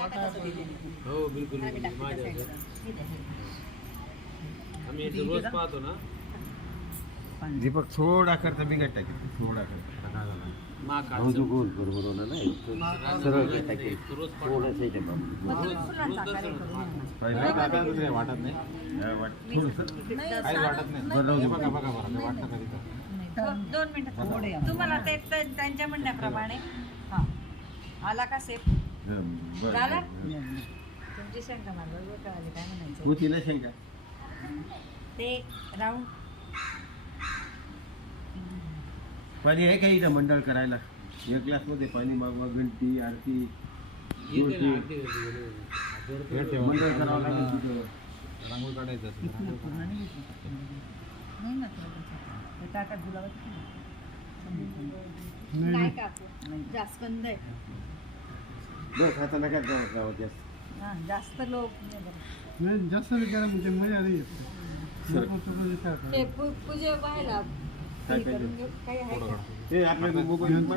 हो बिलकुल माझ्या आम्ही इथे रोज पाहतो ना. दीपक थोडा करता बिघट टाकेल थोडा करता गोल बरोबर नाही सरळ टाकेल थोडंसं इथे वाटत नाही वाटत नाही बघा बघा बघा वाटतं कधी 2 मिनिटं तुम्हाला ते त्यांच्या म्हणण्याप्रमाणे हा आला का सेफ झाला. तुमची शंका मला बरोबर कळाली काय म्हणायचं होती ना शंका ते राऊंड पाणी आहे का इथं मंडळ करायला एक ग्लास मध्ये पाणी मागवा घंटी आरती मंडळ करावं लागेल तिथं रांगोळ काढायचं नाही ना ताटात गुलाबाची नाही कापू जास्वंद आहे बस आता नका गावात जास्त हां जास्त लोक नाही जास्त विचार म्हणजे मजा आली पूजे व्हायला काय करून घेऊ काही आहे का? ते आपल्या मोबाईल